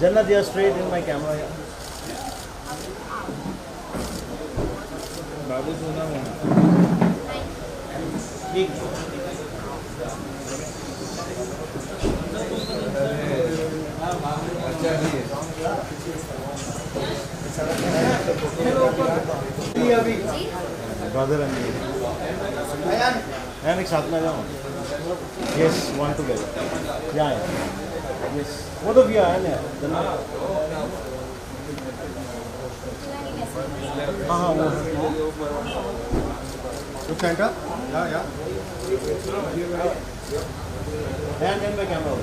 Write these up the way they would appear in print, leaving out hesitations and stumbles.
Jannat, you're straight in my camera. Yeah. बाबू सोना ठीक brother and एक साथ में जाओ. Yes, one together. Yeah. Yes. Both of you are in there. हाँ वो to center. Yeah. and my camera.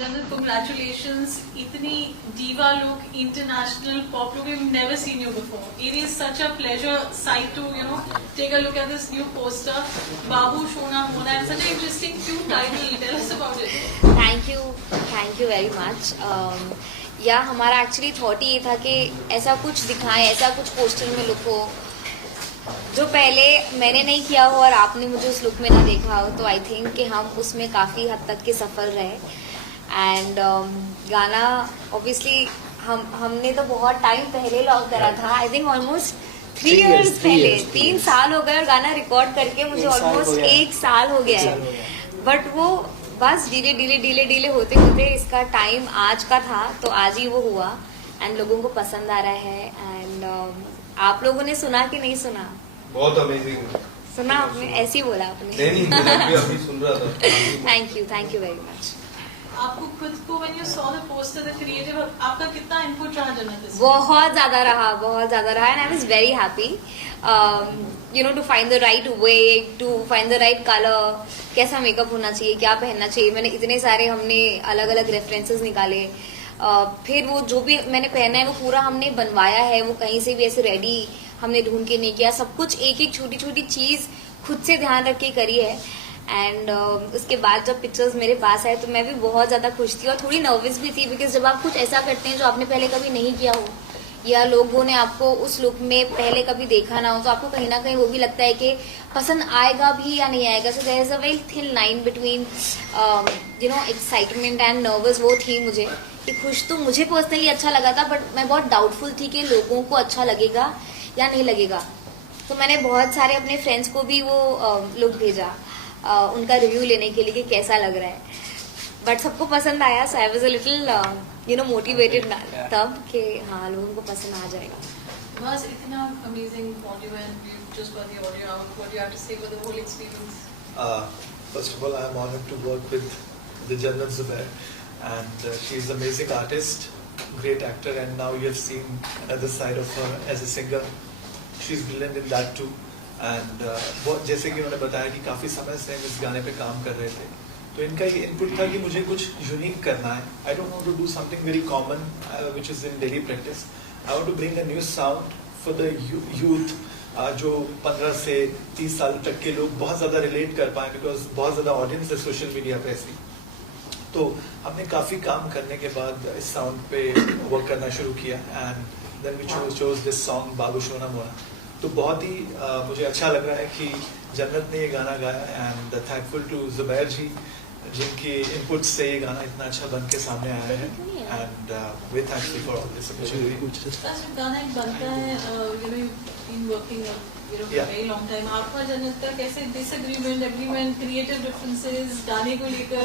Jannat, congratulations. इतनी diva look, international pop look. We've never seen you before. It is such a pleasure sight to take a look at this new poster. Babu Shona Mona, and such an interesting, cute title. Tell us about it. Thank you very much. हमारा actually thought ही ये था कि ऐसा कुछ दिखाएं, ऐसा कुछ poster में लुक हो जो पहले मैंने नहीं किया हो और आपने मुझे उस लुक में ना देखा हो. तो आई थिंक कि हम उसमें काफ़ी हद तक के सफल रहे. एंड गाना ऑब्वियसली हमने तो बहुत टाइम पहले लॉन्च करा था. आई थिंक ऑलमोस्ट 3 years पहले, 3 साल हो गए और गाना रिकॉर्ड करके मुझे ऑलमोस्ट 1 साल हो गया है. बट वो बस डिले होते होते इसका टाइम आज का था, तो आज ही वो हुआ. एंड लोगों को पसंद आ रहा है. एंड आप लोगों ने सुना कि नहीं सुना? बहुत अमेजिंग सुना आपने? ऐसे ही बोला आपने. नहीं मैं अभी सुन रहा था. Thank you very much. आपको खुद को when you saw the poster, the creative, आपका कितना इनपुट रहा जन्नत? बहुत ज्यादा रहा. And I was very happy to find the right way, to find the right colour, कैसा मेकअप होना चाहिए, क्या पहनना चाहिए. मैंने इतने सारे हमने अलग अलग रेफरेंसेस निकाले. फिर वो जो भी मैंने पहना है वो पूरा हमने बनवाया है. वो कहीं से भी ऐसे रेडी हमने ढूंढ के नहीं किया. सब कुछ एक छोटी छोटी चीज खुद से ध्यान रख के करी है. एंड उसके बाद जब पिक्चर्स मेरे पास आए तो मैं भी बहुत ज़्यादा खुश थी और थोड़ी नर्वस भी थी. बिकॉज जब आप कुछ ऐसा करते हैं जो आपने पहले कभी नहीं किया हो या लोगों ने आपको उस लुक में पहले कभी देखा ना हो, तो आपको कहीं ना कहीं वो भी लगता है कि पसंद आएगा भी या नहीं आएगा. So there is a very thin line between excitement and nervous. वो थी मुझे कि खुश तो मुझे पर्सनली अच्छा लगा था, बट मैं बहुत डाउटफुल थी कि लोगों को अच्छा लगेगा या नहीं लगेगा. तो मैंने बहुत सारे अपने फ्रेंड्स को भी वो लुक भेजा उनका रिव्यू लेने के लिए कि कैसा लग रहा है. बट सबको पसंद आया. So I was a little motivated तब कि हाँ लोगों को पसंद आ जाएगा. बस इतना amazing audio and we just got the audio out. What you have to say for the whole experience? First of all, I am honored to work with the Jannat Zubair, and she is an amazing artist, great actor, and now you have seen another side of her as a singer. She is brilliant in that too. And जैसे कि उन्होंने बताया कि काफ़ी समय से हम इस गाने पे काम कर रहे थे, तो इनका ये इनपुट था कि मुझे कुछ यूनिक करना है. I don't want to do something very common which is in daily practice. I want to bring a new sound for the youth जो 15 से 30 साल तक के लोग बहुत ज़्यादा रिलेट कर पाए, बिकॉज बहुत ज़्यादा ऑडियंस है सोशल मीडिया पे ऐसी. तो हमने काफ़ी काम करने के बाद इस साउंड पे वर्क करना शुरू किया. And then we chose this song Babu Shona Mona. तो बहुत ही मुझे अच्छा लग रहा है कि जन्नत ने ये गाना गाया. एंड थैंकफुल टू जुबैर जी जिनकी इनपुट से ये गाना इतना अच्छा बन के सामने आया है. And way thankful for all this opportunity. गाना एक बनता है in working very long time. आपका जन्नत का कैसे डिसएग्रीमेंट, एग्रीमेंट, क्रिएटिव डिफरेंसेस गाने को लेकर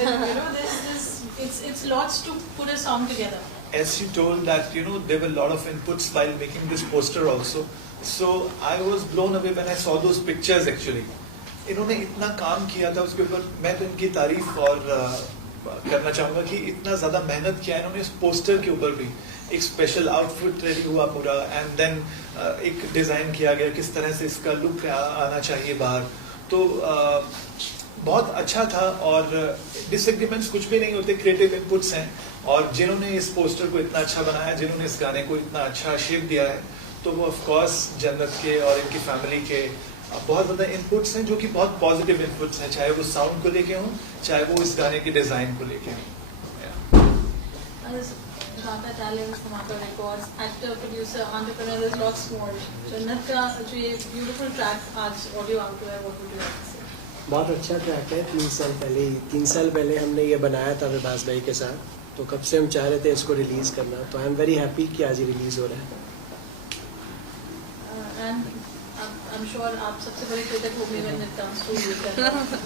it's lots to put a song together. As she told that there were a lot of inputs while making this poster also. So I was blown away when I saw those pictures actually. इन्होंने इतना काम किया था उसके ऊपर. मैं तो इनकी तारीफ और करना चाहूँगा कि इतना ज़्यादा मेहनत किया इन्होंने इस पोस्टर के ऊपर भी. एक स्पेशल आउटफिट रेडी हुआ पूरा, एंड देन एक डिज़ाइन किया गया किस तरह से इसका लुक आना चाहिए बाहर. तो बहुत अच्छा था और डिसएग्रीमेंट्स कुछ भी नहीं होते, क्रिएटिव इनपुट्स हैं। और जिन्होंने इस पोस्टर को इतना अच्छा बनाया, जिन्होंने इस गाने को इतना अच्छा शेप दिया है, तो वो ऑफ कोर्स जन्नत के और इनकी फैमिली के बहुत ज़्यादा इनपुट्स हैं जो कि बहुत पॉजिटिव इनपुट्स हैं, चाहे वो साउंड को लेके हों, चाहे वो इस गाने के डिज़ाइन को लेके हों। गाता टैलेंट, धमाका records, actor, producer, entrepreneur, there's lots more. जन्नत का जो ये ब्यूटीफुल ट्रैक आज ऑडियो आउट हुआ है, what would you like to say? बहुत अच्छा ट्रैक है। 3 साल पहले हमने ये बनाया था विभास भाई के साथ, तो कब से हम चाह रहे थे इसको रिलीज करना, तो आई एम वेरी हैप्पी कि आज ही रिलीज हो रहा है। And I'm sure आप सबसे बड़ी क्रिटिक होंगे when it comes to music.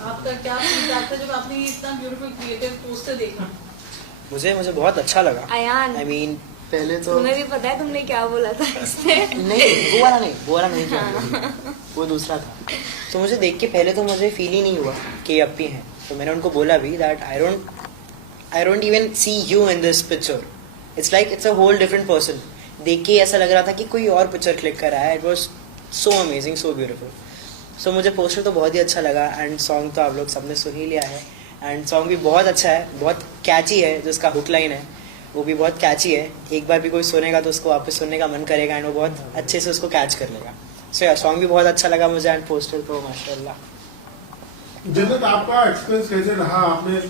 आपका क्या फीडबैक था जब आपने ये इतना ब्यूटीफुल क्रिएटिव पोस्टर देखा? मुझे बहुत अच्छा लगा। अयान, I mean, पहले तो तुम्हें भी पता है तुमने क्या बोला था इसमें? नहीं, वो वाला नहीं किया, वो दूसरा था। तो मुझे देख के पहले तो मुझे फील ही नहीं हुआ कि ये अपी हैं, तो मैंने उनको बोला भी that I don't even see you in this picture, it's like it's a whole different person. देख के ऐसा लग रहा था कि कोई और पिक्चर क्लिक कर रहा है। It was so amazing, so beautiful. So मुझे पोस्टर तो बहुत ही अच्छा लगा एंड सॉन्ग तो आप लोग सबने सुन ही लिया है एंड सॉन्ग भी बहुत अच्छा है, बहुत कैची है। जो उसका हुक लाइन है वो भी बहुत कैची है, एक बार भी कोई सुनेगा तो उसको वापस सुनने का मन करेगा एंड वो बहुत अच्छे से उसको कैच कर लेगा। सो यार सॉन्ग भी बहुत अच्छा लगा मुझे एंड पोस्टर तो माशाल्लाह। जन्नत, आपका एक्सपीरियंस कैसे रहा? आपने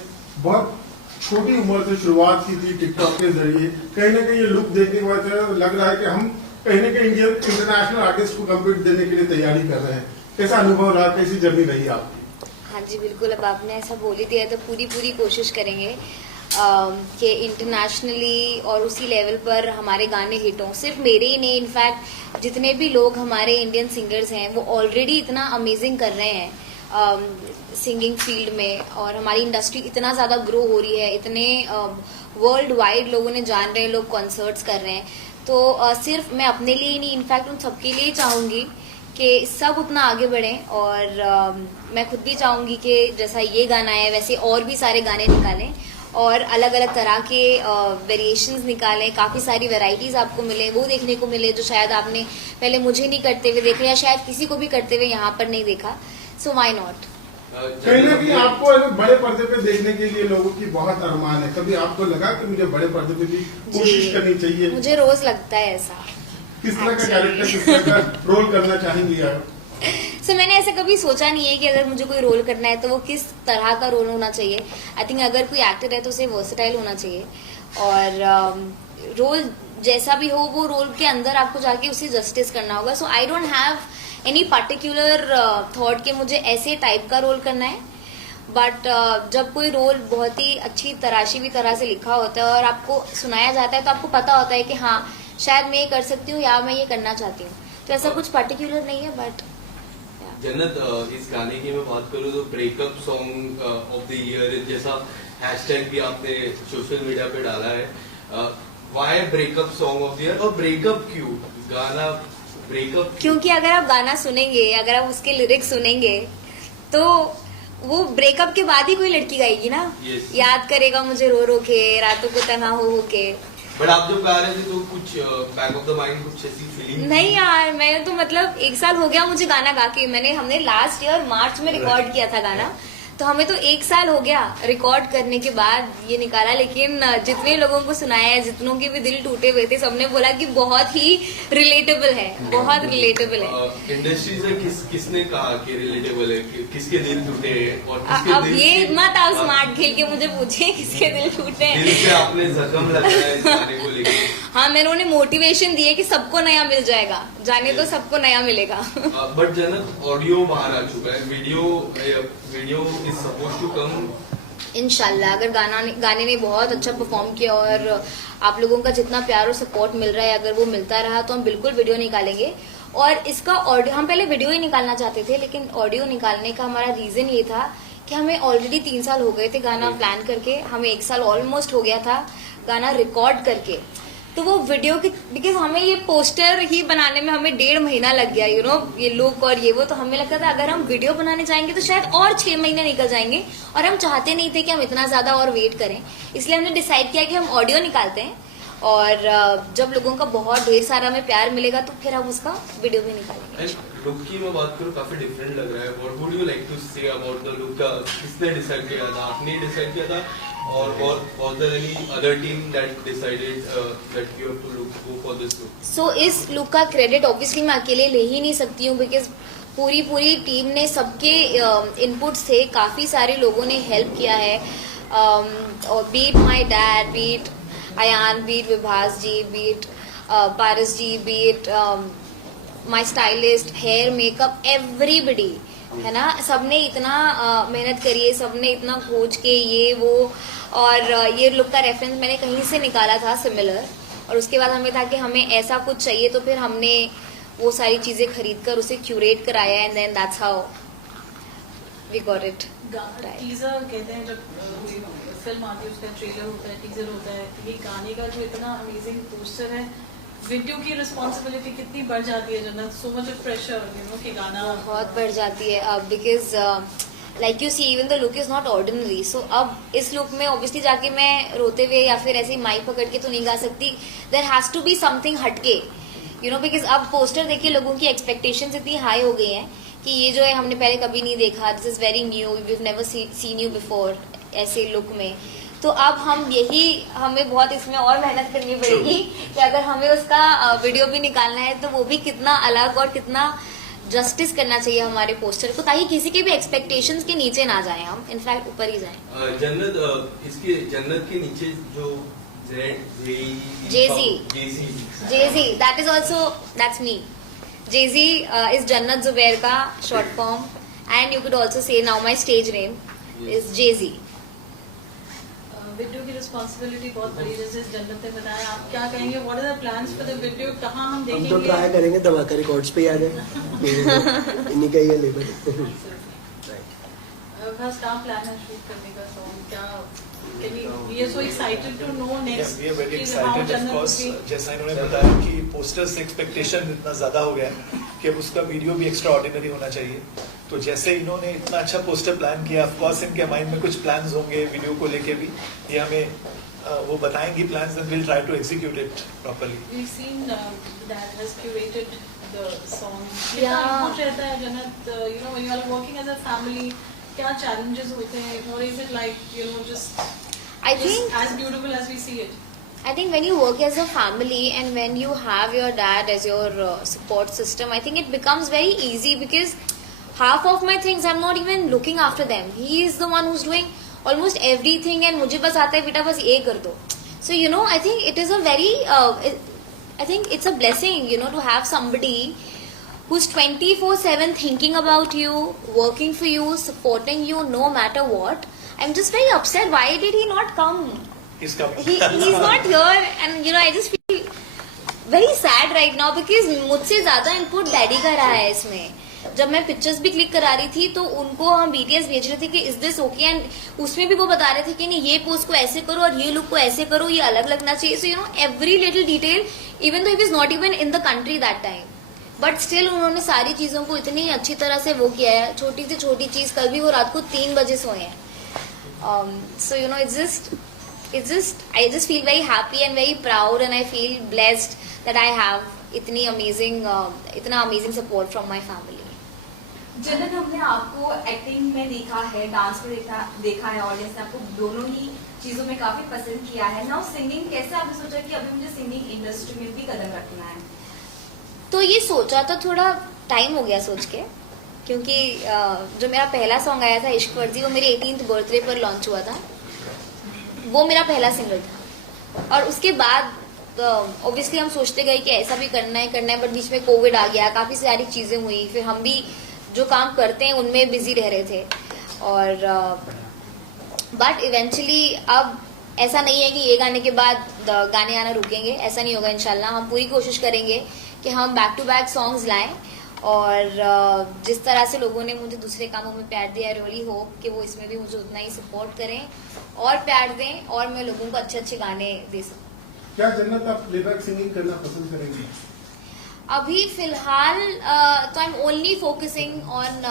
बहुत छोटी उम्र से शुरुआत की थी टिकटॉक के जरिए, कहीं ना कहीं ये लुक देखने के बाद लग रहा है कि हम कहीं ना कहीं इंटरनेशनल आर्टिस्ट को कम्पीट देने के लिए तैयारी कर रहे हैं। कैसा अनुभव रहा, कैसी जर्नी रही आपकी? हाँ जी बिल्कुल, अब आपने ऐसा बोल ही दिया तो पूरी कोशिश करेंगे कि इंटरनेशनली और उसी लेवल पर हमारे गाने हिट हों। सिर्फ मेरे ही नहीं, इनफैक्ट जितने भी लोग हमारे इंडियन सिंगर्स हैं वो ऑलरेडी इतना अमेजिंग कर रहे हैं सिंगिंग फील्ड में, और हमारी इंडस्ट्री इतना ज़्यादा ग्रो हो रही है, इतने वर्ल्ड वाइड लोगों ने जान रहे हैं, लोग कॉन्सर्ट्स कर रहे हैं। तो सिर्फ मैं अपने लिए ही नहीं, इनफैक्ट उन सबके लिए चाहूँगी कि सब उतना आगे बढ़ें। और मैं खुद भी चाहूँगी कि जैसा ये गाना है वैसे और भी सारे गाने निकालें और अलग अलग तरह के वेरिएशंस निकालें, काफ़ी सारी वैरायटीज़ आपको मिले, वो देखने को मिले जो शायद आपने पहले मुझे नहीं करते हुए देखा या शायद किसी को भी करते हुए यहाँ पर नहीं देखा। So why not. कहीं ना कहीं आपको बड़े पर्दे पे देखने के लिए लोगों की बहुत अरमान है, कभी आपको लगा कि मुझे बड़े पर्दे पे भी कोशिश करनी चाहिए? मुझे रोज लगता है ऐसा। किस तरह का कैरेक्टर, किस तरह का रोल करना चाहेंगी आप? सो मैंने ऐसा कभी सोचा नहीं है कि अगर मुझे कोई रोल करना है तो वो किस तरह का रोल होना चाहिए। आई थिंक अगर कोई एक्टर है तो उसे वर्सेटाइल होना चाहिए और रोल जैसा भी हो वो रोल के अंदर आपको जाके उसे जस्टिस करना होगा। So I don't have any particular thought कि मुझे ऐसे टाइप का रोल करना है, बट जब कोई रोल बहुत ही अच्छी तराशी भी तरह से लिखा होता है और आपको सुनाया जाता है तो आपको पता होता है कि हाँ शायद मैं ये कर सकती हूँ या मैं ये करना चाहती हूँ। तो ऐसा कुछ पर्टिकुलर नहीं है। बट जन्नत, इस गाने की मैं बात करूँ तो breakup song of the year जैसा हैशटैग भी आपने सोशल मीडिया पे डाला है। Why breakup song of the year, और ब्रेकअप क्यों गाना ब्रेकअप? क्योंकि अगर आप गाना सुनेंगे, अगर आप उसके लिरिक्स सुनेंगे तो वो ब्रेकअप के बाद ही कोई लड़की गाएगी ना। yes. याद करेगा मुझे रो रो के, रातों को तन्हा हो के। बट आप जब गा रहे थे तो कुछ बैक ऑफ द माइंड कुछ ऐसी फीलिंग? नहीं यार, मैंने तो मतलब 1 साल हो गया मुझे गाना गा के। हमने लास्ट ईयर मार्च में रिकॉर्ड किया था गाना, तो हमें तो 1 साल हो गया रिकॉर्ड करने के बाद ये निकाला। लेकिन जितने लोगों को सुनाया है, जितनों के भी दिल टूटे हुए थे, सबने बोला कि बहुत ही रिलेटेबल है, बहुत रिलेटेबल है। इंडस्ट्री से किसने कहा कि रिलेटेबल है, किसके दिल टूटे हैं और किसके अब दिल ये मत आप स्मार्ट खेल के मुझे पूछिए किसके दिल टूटे हैं। दिल पे आपने जख्म लगाया इस गाने को लेकर? हाँ, मैंने उन्हें मोटिवेशन दी है कि सबको नया मिल जाएगा, जाने तो सबको नया मिलेगा। बट जनक, ऑडियो बाहर आ चुका है, video is supposed to come इंशाल्लाह। अगर गाने ने बहुत अच्छा परफॉर्म किया और आप लोगों का जितना प्यार और सपोर्ट मिल रहा है, अगर वो मिलता रहा तो हम बिल्कुल वीडियो निकालेंगे। और इसका ऑडियो, हम पहले वीडियो ही निकालना चाहते थे, लेकिन ऑडियो निकालने का हमारा रीजन ये था कि हमें ऑलरेडी 3 साल हो गए थे गाना प्लान करके, हमें 1 साल ऑलमोस्ट हो गया था गाना रिकॉर्ड करके। तो वो वीडियो की, बिकॉज हमें ये पोस्टर ही बनाने में हमें 1.5 महीना लग गया, ये लुक और ये वो। तो हमें लगता था अगर हम वीडियो बनाने जाएंगे तो शायद और 6 महीने निकल जाएंगे, और हम चाहते नहीं थे कि हम इतना ज्यादा और वेट करें। इसलिए हमने डिसाइड किया कि हम ऑडियो निकालते हैं और जब लोगों का बहुत ढेर सारा हमें प्यार मिलेगा तो फिर हम उसका वीडियो भी निकालेंगे। लुक की मैं बात करूँ, काफी डिफरेंट लग रहा है। What would you like to say about the look? किसने डिसाइड किया था? आपने डिसाइड किया था, और was there any other team that decided that you have to go for this look? सो इस लुक का क्रेडिट ऑब्वियसली मैं अकेले ले ही नहीं सकती हूँ, बिकॉज पूरी टीम ने, सबके इनपुट्स थे, काफ़ी सारे लोगों ने हेल्प किया है। और beat my dad, beat Ayaan, beat Vibhas ji, beat Paras ji, beat my stylist, hair makeup, everybody, है ना। सबने इतना मेहनत करी है, सबने इतना खोज के ये वो, और ये लुक का रेफरेंस मैंने कहीं से निकाला था सिमिलर, और उसके बाद हमें था कि हमें ऐसा कुछ चाहिए, तो फिर हमने वो सारी चीजें खरीद कर उसे क्यूरेट कराया, and then that's how we got it. Teaser कहते हैं, जब फिल्म आती है उसका ट्रेलर होता है, टीजर होता है, ये गाने का जो इतना अमेजिंग पोस्टर है, वीडियो की रिस्पॉन्सिबिलिटी कितनी बढ़ जाती है Jannat? So much of pressure, you know, कि गाना बहुत बढ़ जाती है अब, because like you see even the look is not ordinary. So अब इस लुक में ऑब्वियसली जाके मैं रोते हुए या फिर ऐसे माइक पकड़ के तो नहीं गा सकती, there has to be something हटके, यू नो, बिकॉज अब पोस्टर देख के लोगों की एक्सपेक्टेशंस इतनी हाई हो गई हैं कि ये जो है हमने पहले कभी नहीं देखा, this is very new, we have never seen you before ऐसे लुक में। तो अब हमें बहुत इसमें और मेहनत करनी पड़ेगी कि अगर हमें उसका वीडियो भी निकालना है तो वो भी कितना अलग और कितना जस्टिस करना चाहिए हमारे पोस्टर को, ताकि किसी के भी एक्सपेक्टेशंस के नीचे ना जाए, हम इनफैक्ट ऊपर ही जाएं। जन्नत, इसके जन्नत के नीचे जो Jay-Z, that is also, that's me. Jay-Z is Jannat Zubair का short form, and you could also say now my stage name is Jay-Z. Video की रिस्पॉन्सिबिलिटी बहुत बड़ी है, जैसे जन्नत ने बताया। आप क्या कहेंगे, what are the plans for the video? कहाँ हम देखेंगे? हम तो ट्राई करेंगे धमाका रिकॉर्ड्स पे ही आ जाए, इन्हीं का ही है लेबर। बस क्या प्लान है शूट करने का सॉन्ग? क्या we are so excited to know next? We are very is how excited, of Jannat course. will be. जैसा इन्होंने बताया कि पोस्टर से एक्सपेक्टेशन इतना ज्यादा हो गया है कि अब उसका वीडियो भी एक्स्ट्रा ऑर्डिनरी होना चाहिए। तो जैसे इन्होंने इतना अच्छा पोस्टर प्लान किया, ऑफ कोर्स इनके माइंड में कुछ प्लान्स होंगे वीडियो को लेके भी, ये हमें वो बताएंगी plans, and will try to execute it properly. We've seen that has curated the song. Yeah. क्या रहता है जन्नत, you know, when you are working as a family, क्या challenges होते हैं, or is it like, you know, just as beautiful as we see it? I think when you work as a family and when you have your dad as your support system, I think it becomes very easy, because half of my things I'm not even looking after them. He is the one who's doing almost everything, and मुझे बस आता है बेटा बस ये कर दो. So you know, I think it is a very I think it's a blessing, you know, to have somebody who's 24/7 thinking about you, working for you, supporting you no matter what. I'm just very upset. Why did he not come? He's coming. He's not here, and you know, I just feel very sad right now, because मुझसे ज्यादा input daddy का रहा है इसमें। जब मैं pictures भी click करा रही थी तो उनको हम BTS भेज रहे थे कि इज दिस ओके, एंड उसमें भी वो बता रहे थे कि नहीं, ये पोज को ऐसे करो और ये लुक को ऐसे करो, ये अलग लगना चाहिए। So you know, every little detail, even though he was not even in the country that time, but still उन्होंने सारी चीजों को इतनी अच्छी तरह से वो किया है। छोटी से छोटी चीज, कल भी वो रात को 3 बजे सोए हैं। So you know, it's just I just feel very happy and very proud, and I feel blessed that I have इतना amazing support from my family. जन्नत, हमने आपको एक्टिंग में देखा है, डांस में देखा है, ऑडियंस ने आपको दोनों ही चीजों में काफी पसंद किया है। नाउ सिंगिंग, कैसे आपने सोचा कि अभी मुझे सिंगिंग इंडस्ट्री में भी कदम रखना है? तो ये सोचा तो थोड़ा टाइम हो गया सोच के, क्योंकि जो मेरा पहला सॉन्ग आया था इश्क वर्जी, वो मेरे 18th बर्थडे पर लॉन्च हुआ था। वो मेरा पहला सिंगल था, और उसके बाद ऑब्वियसली हम सोचते गए कि ऐसा भी करना है, बट बीच में कोविड आ गया, काफी सारी चीजें हुई, फिर हम भी जो काम करते हैं उनमें बिजी रह रहे थे, और बट इवेंचुअली अब ऐसा नहीं है कि ये गाने के बाद गाने आना रुकेंगे, ऐसा नहीं होगा। इंशाल्लाह हम पूरी कोशिश करेंगे कि हम बैक टू बैक सॉन्ग्स लाएं, और जिस तरह से लोगों ने मुझे दूसरे कामों में प्यार दिया, रियली होप कि वो इसमें भी मुझे उतना ही सपोर्ट करें और प्यार दें, और मैं लोगों को अच्छे गाने दे सकूं। क्या जन्नत आप प्लेबैक सिंगिंग करना पसंद करेंगे? अभी फिलहाल तो I am only focusing on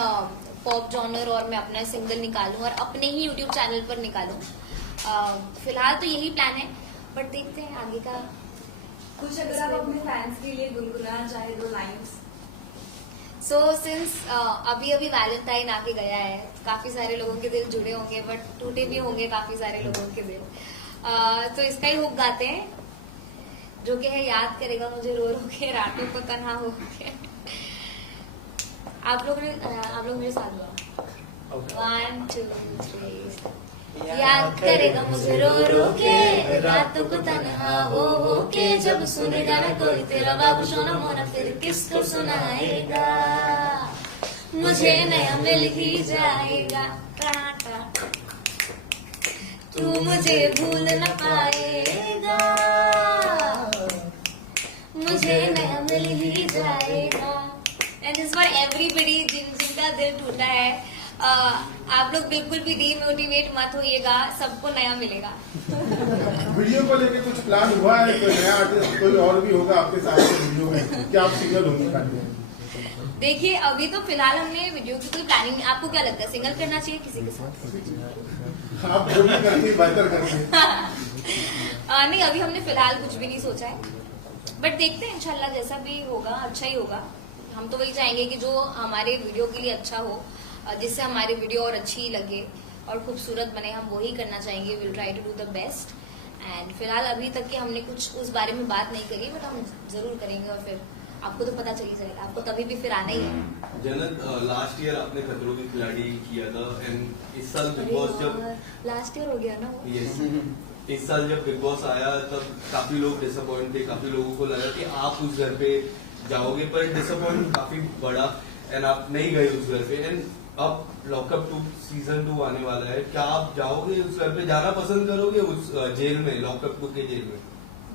pop genre, और मैं अपना सिंगल निकालूं और अपने ही यूट्यूब चैनल पर निकालूं। फिलहाल तो यही प्लान है, बट देखते हैं आगे का। कुछ अगर आप अपने फैंस के लिए गुनगुनाना चाहे 2 लाइन्स। सो सिंस अभी वैलेंटाइन आके गया है, काफी सारे लोगों के दिल जुड़े होंगे बट टूटे भी होंगे काफी सारे लोगों के दिल। तो इसका ही हुक गाते हैं जो कि है याद करेगा मुझे रो रो के रातों को तन्हा हो के। आप लोग मेरे साथ हुआ। 1 2 3 याद करेगा मुझे रो रो के रातों को तन्हा हो के, जब सुनेगा ना कोई तेरा बाबू सोना मोना फिर किसको सुनाएगा, मुझे नया मिल ही जाएगा, तू मुझे भूल न पाएगा, मुझे नया मिल ही जाएगा। एंड इस फॉर एवरीबडी जिनका दिल टूटा है। आप लोग बिल्कुल भी डीमोटिवेट मत होइएगा, सबको नया मिलेगा। वीडियो को लेके कुछ प्लान हुआ है? कोई नया आर्टिस्ट कोई और भी होगा आपके साथ वीडियो में? क्या आप सिंगल होंगे? देखिए अभी तो फिलहाल हमने वीडियो की कोई प्लानिंग नहीं। आपको क्या लगता है सिंगल करना चाहिए किसी के साथ? आप जो भी करती बेहतर करती नहीं, अभी हमने फिलहाल कुछ भी नहीं सोचा है, बट देखते हैं इंशाल्लाह जैसा भी होगा अच्छा ही होगा। हम तो वही चाहेंगे कि जो हमारे वीडियो के लिए अच्छा हो, जिससे हमारी वीडियो और अच्छी लगे और खूबसूरत बने, हम वही करना चाहेंगे। Will try to do the best. And फिलहाल अभी तक कि हमने कुछ उस बारे में बात नहीं करी, बट हम जरूर करेंगे और फिर आपको तो पता चल ही जाएगा। आपको तभी भी फिर आना ही है। जन्नत, लास्ट ईयर आपने खतरों की खिलाड़ी किया था एंड इस साल बिग बॉस जब लास्ट ईयर हो गया ना वो। यस, इस साल जब बिग बॉस आया तब काफी लोग डिसअपॉइंट थे, काफी लोगों को लगा कि आप उस घर पे जाओगे, पर डिसअपॉइंट काफी बड़ा एंड आप नहीं गए उस घर पे। एंड अब लॉकअप 2 सीजन 2 आने वाला है, क्या आप जाओगे उस घर पे? जाना पसंद करोगे उस जेल में, लॉकअप 2 के जेल में?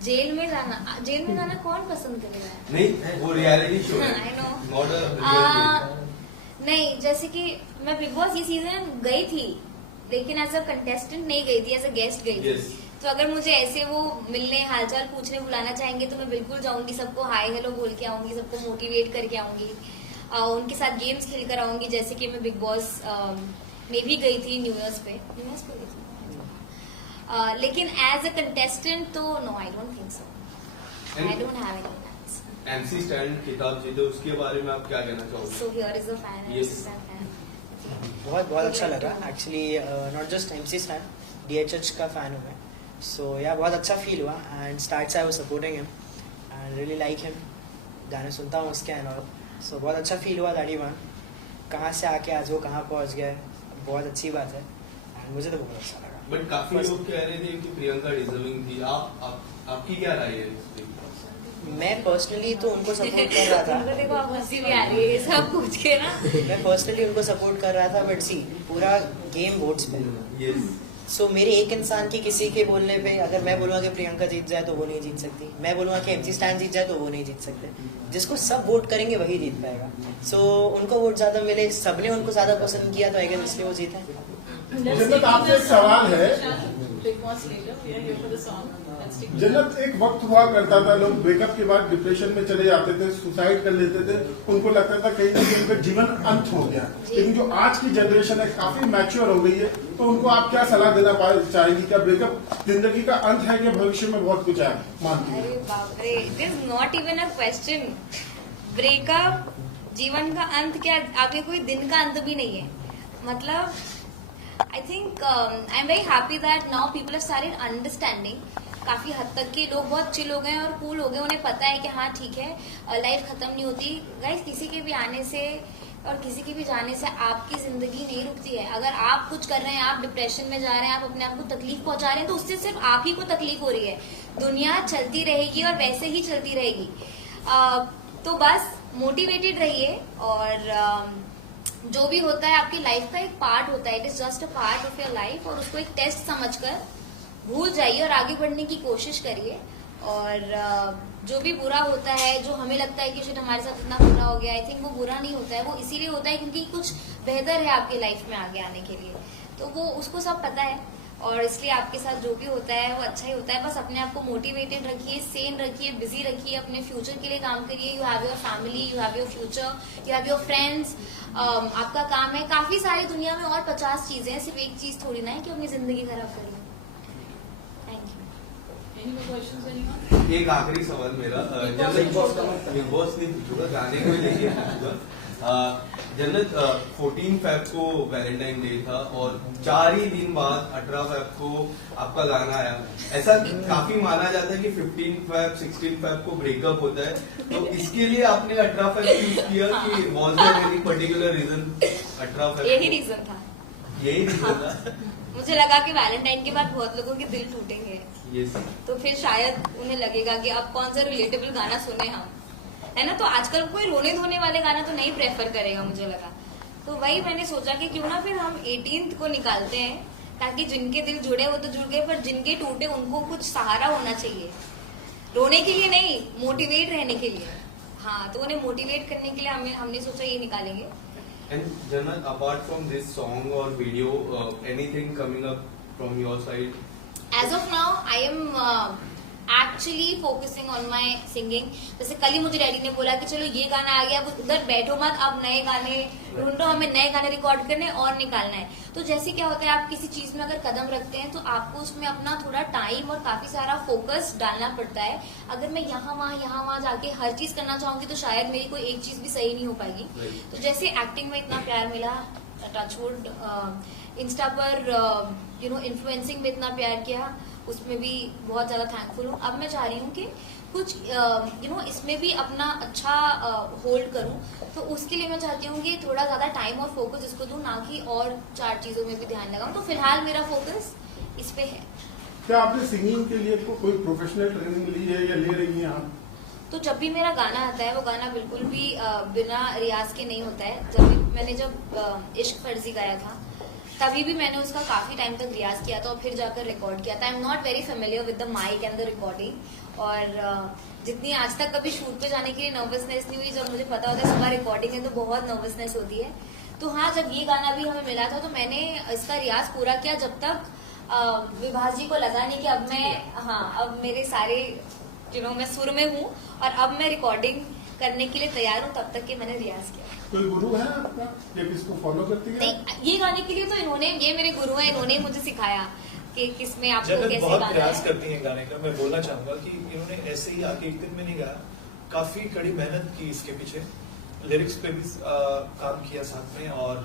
जेल में जाना कौन पसंद करेगा? नहीं, वो रियलिटी शो है। I know. Not a reality. नहीं, जैसे कि मैं बिग बॉस ये सीजन गई थी, लेकिन एज अ कंटेस्टेंट नहीं गई थी, एज अ गेस्ट गई थी। Yes. तो अगर मुझे ऐसे वो मिलने हालचाल पूछने बुलाना चाहेंगे तो मैं बिल्कुल जाऊंगी, सबको हाय हेलो बोल के आऊंगी, सबको मोटिवेट करके आऊंगी, उनके साथ गेम्स खेल कर आऊंगी, जैसे कि मैं बिग बॉस में भी गई थी न्यू ईयर्स पे गई थी। लेकिन एज अ कंटेस्टेंट तो no, I don't think so. I don't have any plans. MC stand खिताब जीते, उसके बारे में आप क्या कहना चाहोगे? So here is the fan. Yes. बहुत अच्छा लगा actually. Not just MC stand, DHH का फैन हूँ मैं। सो या बहुत अच्छा फील हुआ एंड स्टार्ट से I was supporting him and really like him, गाने सुनता हूँ उसके एंड ऑल। सो बहुत अच्छा फील हुआ दैट ही वन कहाँ से आके आज वो कहाँ पहुँच गया है, बहुत अच्छी बात है एंड मुझे तो बहुत अच्छा लगा। बट काफी लोग कह रहे थे कि प्रियंका डिजर्विंग थी। आपकी क्या राय है इस पे? मैं पर्सनली तो उनको सपोर्ट कर रहा था। देखो आप हंसी भी आ रही है सब पूछ के ना। मैं पर्सनली उनको सपोर्ट कर रहा था, बट सी पूरा गेम वोट्स पे। यस। सो मेरे एक इंसान की किसी के बोलने पे अगर मैं बोलूँगा कि प्रियंका जीत जाए तो वो नहीं जीत सकती, मैं बोलूँगा कि MC स्टैन जीत जाए तो वो नहीं जीत सकते। जिसको सब वोट करेंगे वही जीत पाएगा। सो उनको वोट ज्यादा मिले, सबने उनको ज्यादा पसंद किया तो आई गेस इसलिए वो जीते। जन्नत, आपसे एक सवाल है। Big Boss later, we are here for the song. Let's take जन्नत, एक वक्त हुआ करता था लोग ब्रेकअप के बाद डिप्रेशन में चले जाते थे, सुसाइड कर लेते थे, उनको लगता था कहीं ना कहीं उनका जीवन अंत हो गया। लेकिन जो आज की जनरेशन है काफी मैच्योर हो गई है, तो उनको आप क्या सलाह देना चाहेंगी? क्या ब्रेकअप जिंदगी का अंत है या भविष्य में बहुत कुछ है मानती अरे है? बाप रे, it is not even a question. Breakup जीवन का अंत क्या, अब ये कोई दिन का अंत भी नहीं है। मतलब I think I'm very happy that now people have started understanding. काफी हद तक के लोग बहुत चिल हो गए और कूल हो गए, उन्हें पता है कि हाँ ठीक है, लाइफ खत्म नहीं होती। गाइस, किसी के भी आने से और किसी के भी जाने से आपकी जिंदगी नहीं रुकती है। अगर आप कुछ कर रहे हैं, आप डिप्रेशन में जा रहे हैं, आप अपने आप को तकलीफ पहुंचा रहे हैं, तो उससे सिर्फ आप ही को तकलीफ हो रही है। दुनिया चलती रहेगी और वैसे ही चलती रहेगी। तो बस मोटिवेटेड रहिए और जो भी होता है आपकी लाइफ का एक पार्ट होता है, it is just a part of your life, और उसको एक टेस्ट समझकर भूल जाइए और आगे बढ़ने की कोशिश करिए। और जो भी बुरा होता है, जो हमें लगता है कि शायद हमारे साथ इतना बुरा हो गया, आई थिंक वो बुरा नहीं होता है, वो इसीलिए होता है क्योंकि कुछ बेहतर है आपकी लाइफ में आगे आने के लिए। तो वो उसको सब पता है और इसलिए आपके साथ जो भी होता है वो अच्छा ही होता है। बस अपने आप को मोटिवेटेड रखिए, सेन रखिए, बिजी रखिए, अपने फ्यूचर के लिए काम करिए। You have your family, you have your future, you have your friends. आपका काम है, काफी सारी दुनिया में और 50 चीजें हैं, सिर्फ एक चीज थोड़ी ना है कि अपनी जिंदगी खराब करिए। Thank you. Any more questions, anyone? एक आखिरी सवाल मेरा बिग बॉस नहीं पूछूंगा, गाने को ही लेके पूछूंगा। जन्नत 14 फेब को वैलेंटाइन डे था और 4 ही दिन बाद 18 फेब को आपका गाना आया। ऐसा काफी माना जाता है कि 15 फेब 16 फेब को ब्रेकअप होता है, तो इसके लिए आपने 18 फेब चूज किया कि was there any particular reason 18 Feb? यही रीजन था। यही रीजन था। मुझे लगा कि वैलेंटाइन के बाद बहुत लोगों के दिल टूटेंगे, यस। तो फिर शायद उन्हें लगेगा कि अब कौन सा रिलेटेबल गाना सुने हम, है ना। तो आजकल कोई रोने धोने वाले गाना तो नहीं प्रेफर करेगा, मुझे लगा। तो वही मैंने सोचा कि क्यों ना फिर हम 18th को निकालते हैं, ताकि जिनके दिल जुड़े वो तो जुड़ गए, पर जिनके टूटे उनको कुछ सहारा होना चाहिए, रोने के लिए नहीं, मोटिवेट रहने के लिए। हाँ, तो उन्हें मोटिवेट करने के लिए हमने सोचा ये निकालेंगे। And Jannat, apart from this song or video, anything coming up from your side? As of now, I am actually focusing on my singing. जैसे कल ही मुझे डैडी ने बोला कि चलो ये गाना आ गया, अब उधर बैठो मत, अब नए गाने ढूंढो, हमें नए गाने रिकॉर्ड करने और निकालना है। तो जैसे क्या होता है, आप किसी चीज में अगर कदम रखते हैं तो आपको उसमें अपना थोड़ा टाइम और काफी सारा फोकस डालना पड़ता है। अगर मैं यहाँ वहाँ जाके हर चीज करना चाहूंगी तो शायद मेरी कोई एक चीज भी सही नहीं हो पाएगी। तो जैसे एक्टिंग में इतना प्यार मिला, टचवुड, इंस्टा पर इन्फ्लुएंसिंग में इतना प्यार किया, उसमें भी बहुत ज्यादा थैंकफुल हूँ। अब मैं चाह रही हूँ कि कुछ इसमें भी अपना अच्छा होल्ड करूँ, तो उसके लिए मैं चाहती हूँ कि थोड़ा ज्यादा टाइम और फोकस इसको दूँ, ना कि और 4 चीजों में भी ध्यान लगाऊँ। तो फिलहाल मेरा फोकस इस पे है। क्या आपने सिंगिंग के लिए कोई प्रोफेशनल ट्रेनिंग ली है या ले रही हैं आप? तो जब भी मेरा गाना आता है, वो गाना बिल्कुल भी बिना रियाज के नहीं होता है। मैंने जब इश्क फर्जी गाया था, तभी भी मैंने उसका काफी टाइम तक रियाज किया था और फिर जाकर रिकॉर्ड किया था। I am not very familiar with the mic and the recording, और जितनी आज तक कभी शूट पे जाने के लिए नर्वसनेस नहीं हुई, जब मुझे पता होता है सुबह रिकॉर्डिंग है तो बहुत नर्वसनेस होती है। तो हाँ, जब ये गाना भी हमें मिला था तो मैंने इसका रियाज पूरा किया, जब तक विभास जी को लगा नहीं कि अब मैं अब मेरे सारे मैं सुर में हूँ और अब मैं रिकॉर्डिंग करने के लिए तैयार हूँ, तब तक के मैंने रियाज किया। कोई गुरु है आपका जब इसको फॉलो करती है? नहीं, ये गाने के लिए तो ये मेरे गुरु हैं, इन्होंने मुझे सिखाया कि किसमें आपको कैसे बहुत गाना प्रयास है। करती हैं गाने का। मैं बोलना चाहूंगा कि इन्होंने ऐसे ही आके एक दिन में नहीं गाया, काफी कड़ी मेहनत की इसके पीछे, लिरिक्स पे भी काम किया साथ में, और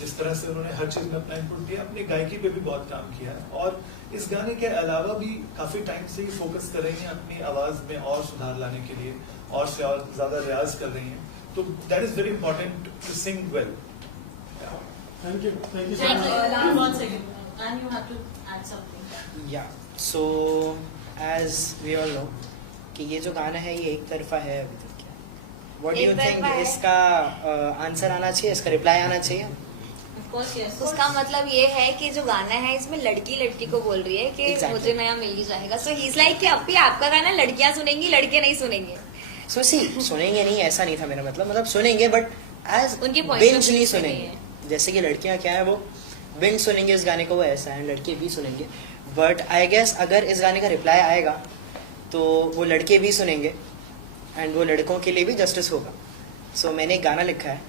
जिस तरह से उन्होंने हर चीज में अपना इनपुट दिया, अपनी गायकी पे भी बहुत काम किया है। और इस गाने के अलावा भी काफी टाइम से ही फोकस कर रही हैं अपनी आवाज में और सुधार लाने के लिए, और से और ज्यादा रियाज कर रही हैं। तो that is very important to sing well. Thank you. Thank you. One second. And you have to add something. या so as we all know कि ये जो गाना है ये एक तरफा है अभी तक। व्हाट डू यू एक थिंक? तरफा है। इसका आंसर आना चाहिए, इसका रिप्लाई आना चाहिए? Of course, yes. उसका मतलब ये है कि जो गाना है इसमें लड़की को बोल रही है कि Exactly. मुझे नया मिल ही जाएगा। सो ही इज लाइक कि अब भी आपका गाना लड़कियां सुनेंगी, लड़के नहीं सुनेंगे। सो सी सुनेंगे नहीं, ऐसा नहीं था मेरा मतलब सुनेंगे बट एज उनके point of बिंज view नहीं से नहीं सुनेंगे। जैसे कि लड़कियां क्या है, वो बिंज सुनेंगे इस गाने को, वो ऐसा है, लड़के भी सुनेंगे। बट आई गेस अगर इस गाने का रिप्लाई आएगा तो वो लड़के भी सुनेंगे एंड वो लड़कों के लिए भी जस्टिस होगा। सो मैंने एक गाना लिखा है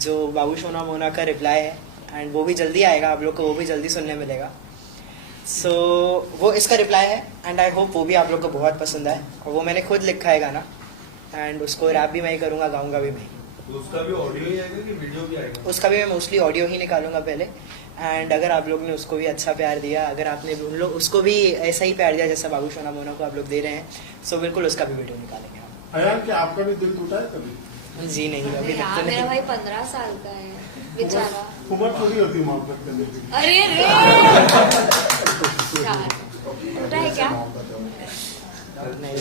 जो बाबू सोना मोना का रिप्लाई है, एंड वो भी जल्दी आएगा, आप लोग को वो भी जल्दी सुनने मिलेगा। सो वो इसका रिप्लाई है एंड आई होप वो भी आप लोग को बहुत पसंद आए। और वो मैंने खुद लिखा है गाना, एंड उसको रैप भी मैं ही करूँगा, गाऊंगा भी मैं ही। तो उसका भी ऑडियो ही आएगा कि वीडियो भी आएगा? उसका भी मैं मोस्टली ऑडियो ही निकालूंगा पहले, एंड अगर आप लोग ने उसको भी अच्छा प्यार दिया, अगर आपने उन लोग उसको भी ऐसा ही प्यार दिया जैसा बाबू सोना मोना को आप लोग दे रहे हैं, सो बिल्कुल उसका भी वीडियो निकालेंगे हम। अयान, क्या आपका भी दिल टूटा है कभी? जी नहीं, अभी तक तो मेरा नहीं। भाई 15 साल का है बेचारा। उम्र थोड़ी होती है मोहब्बत करने की। अरे रे यार, टूटा है क्या? नहीं,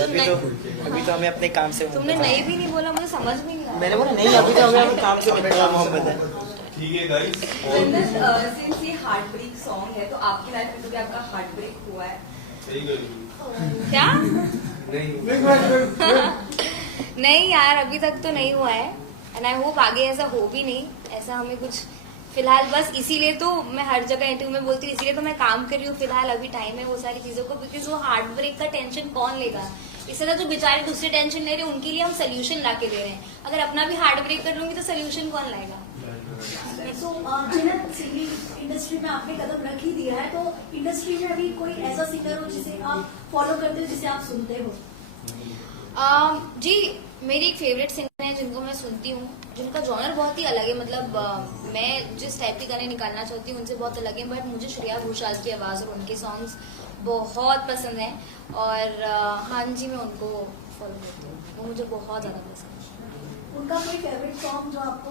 अभी तो हमें अपने काम से तुमने नहीं भी नहीं बोला, मुझे समझ में नहीं आया। मैंने बोला नहीं, अभी तो हमें अपने काम से मोहब्बत है। ठीक है गाइस। सिंस ये हार्ट ब्रेक सॉन्ग है, तो आपकी लाइफ में तो भी आपका हार्ट ब्रेक हुआ है? सही गई क्या? नहीं नहीं यार, अभी तक तो नहीं हुआ है, एंड आई होप आगे ऐसा हो भी नहीं। ऐसा हमें कुछ फिलहाल बस इसीलिए तो मैं हर जगह इंटरव्यू में बोलती हूँ, इसीलिए तो मैं काम कर रही हूँ फिलहाल, अभी टाइम है वो सारी चीजों को, बिकॉज वो हार्ट ब्रेक का टेंशन कौन लेगा? इस तरह जो बेचारे दूसरे टेंशन ले रहे हैं उनके लिए हम सोल्यूशन ला के दे रहे हैं। अगर अपना भी हार्ट ब्रेक कर लूंगी तो सोल्यूशन कौन लाएगा? सो जिन्हें सिंगिंग इंडस्ट्री में आपने कदम रख ही दिया है, तो इंडस्ट्री में अभी कोई ऐसा सिंगर हो जिसे आप फॉलो करते हो, जिसे आप सुनते हो? जी, मेरी एक फेवरेट सिंगर है जिनको मैं सुनती हूँ, जिनका जॉनर बहुत ही अलग है, मतलब मैं जिस टाइप के गाने निकालना चाहती हूँ उनसे बहुत अलग है, बट मुझे श्रेया घोषाल की आवाज़ और उनके सॉन्ग्स बहुत पसंद हैं। और हाँ जी, मैं उनको फॉलो करती हूँ, वो मुझे बहुत ज़्यादा पसंद है। उनका कोई फेवरेट सॉन्ग जो आपको,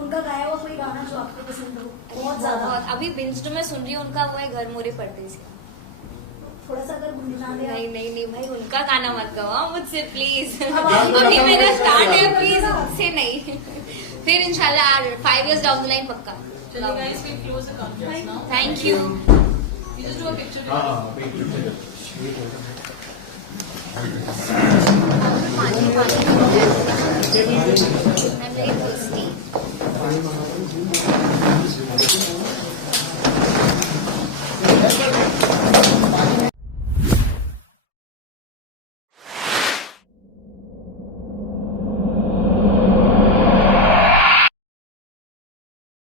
उनका गाया हुआ कोई गाना जो आपको पसंद हो बहुत ज्यादा? अभी बिंज जो मैं सुन रही हूँ उनका, वो है घर मोरे परदेसी। थोड़ा सा अगर गुनगुना दे। नहीं भाई, उनका गाना मत गाओ मुझसे प्लीज। अभी अभी मेरा स्टार्ट है, प्लीज मुझसे नहीं। फिर इंशाल्लाह 5 years down the line पक्का। चलिए guys, we close the conference now. Thank you. We just do a picture together. हाँ, picture. पानी I'm very thirsty.